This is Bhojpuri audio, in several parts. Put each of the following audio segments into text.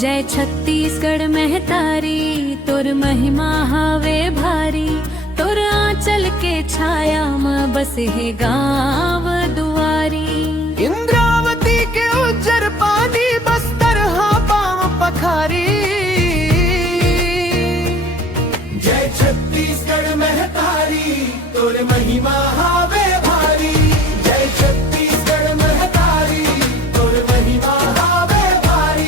जय छत्तीसगढ़ महतारी तोर महिमा हवे भारी। तोर आंचल के छाया में बस है गाँव दुआरी। इंद्रावती के उज्जर पानी बस्तर हा पाँव पखारी। जय छत्तीसगढ़ महतारी तोर महिमा हावे भारी। जय छत्तीसगढ़ महतारी तोर महिमा हावे भारी।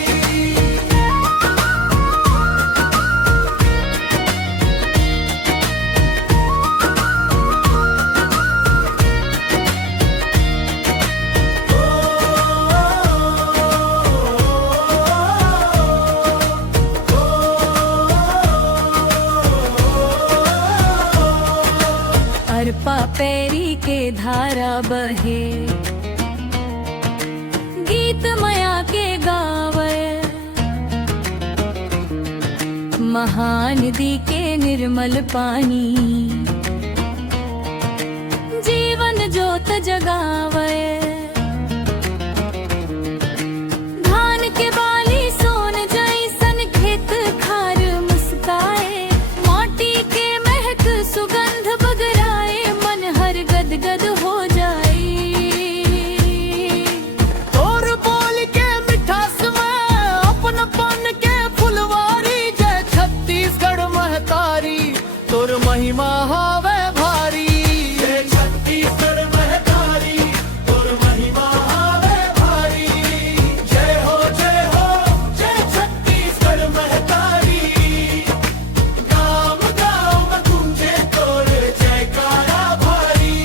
अरपा पैरी के धारा बहे, गीत माया के गावे। महानदी के निर्मल पानी, जीवन जोत जगावे। धान के बाली सोन जैसन खेत खार मुस्काए। माटी के महक सुगंध बगराए, मन हर गदगद हो जाए। तोर बोल के मिठास में अपनपन के फुलवारी। जय छत्तीसगढ़ महतारी तोर महिमा हावे भारी। जय छत्तीसगढ़ महतारी तोर महिमा हावे भारी। जय हो जय छत्तीसगढ़ महतारी। गाँव गाँव में गूंजे तोर जयकारा भारी।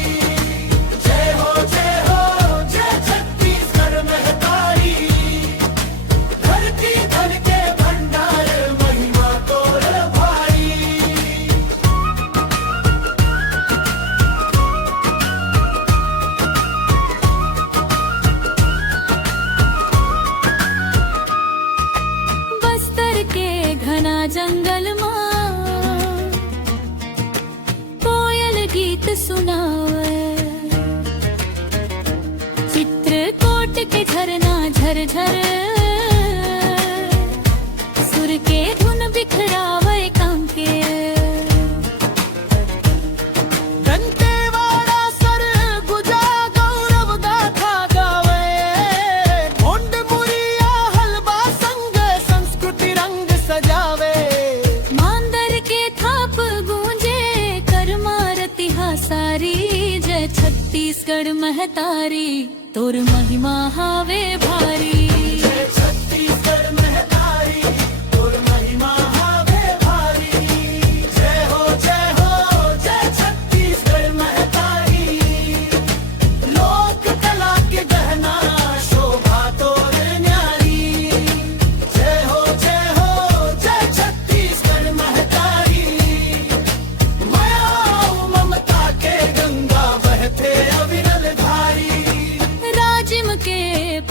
जय हो जय छत्तीसगढ़ महतारी। धरती धन के भंडार महिमा तोर भारी। बस्तर के घना जंगल मां कोयल गीत सुनावे। चित्रकूट के झरना झरझर सुर के धुन बिखरावे कांके। दंतेवाड़ा सर गुजा गौरव गाथा गावे। मुंड मुरिया हलवा संग संस्कृति रंग सजावे। मांदर के थाप गूंजे कर मारती हासारी। जय छत्तीसगढ़ महतारी तोर महिमा हावे भारी। जय छत्तीसगढ़ महतारी तोर महिमा हावे भारी। जय हो जय छत्तीसगढ़ महतारी। लोक कला के गहना शोभा तोर न्यारी। जय हो जय छत्तीसगढ़ महतारी। माया ममता के गंगा बहते अविरल धारी। राजिम के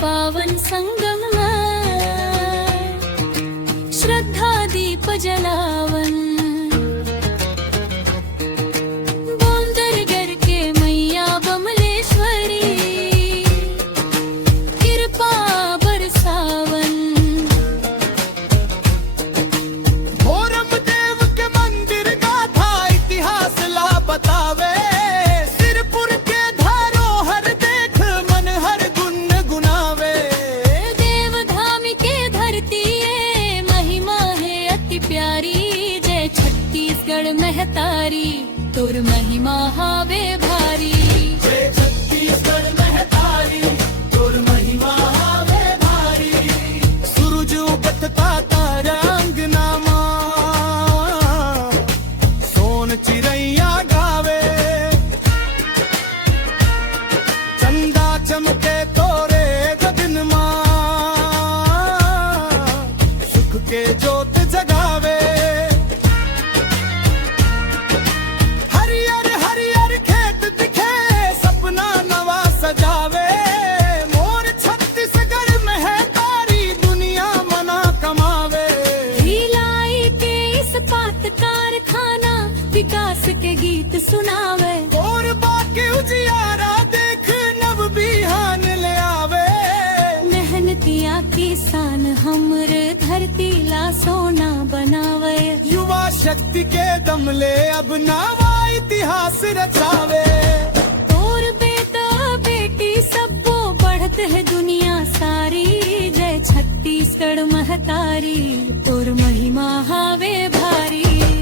पावन संगम में श्रद्धा दीप जलावन। बोंदरगर के मैया बमलेश्वरी कृपा बरसावन। भोरम देव के मंदिर गाथा इतिहास ला बतावे। सिरपुर के धरोहर देख मन हर गुन गुनावे। देवधाम के धरती ये महिमा है अति प्यारी। जय छत्तीसगढ़ महतारी तोर महिमा हावे भारी। जय छत्तीसगढ़ महतारी तोर महिमा हावे भारी। सूरज उगता तारा अंगना मां, सोन चिड़ैया गावे। चंदा चमके तोरे गगन मां, सुख के जोत जगावे। हरियर हरियर खेत दिखे सपना नवा सजावे। मोर छत्तीसगढ़ महतारी दुनिया मना कमावे। भिलाई के इस्पात कारखाना विकास के गीत सुनावे। और बाकी उजियारा देख नव बिहान ले आवे। मेहनतिया किसान हमर धरती शक्ति के दमले अब नवा इतिहास रचावे। तोर बेटा बेटी सबको बढ़त है दुनिया सारी, जय छत्तीसगढ़ महतारी तोर महिमा हावे भारी।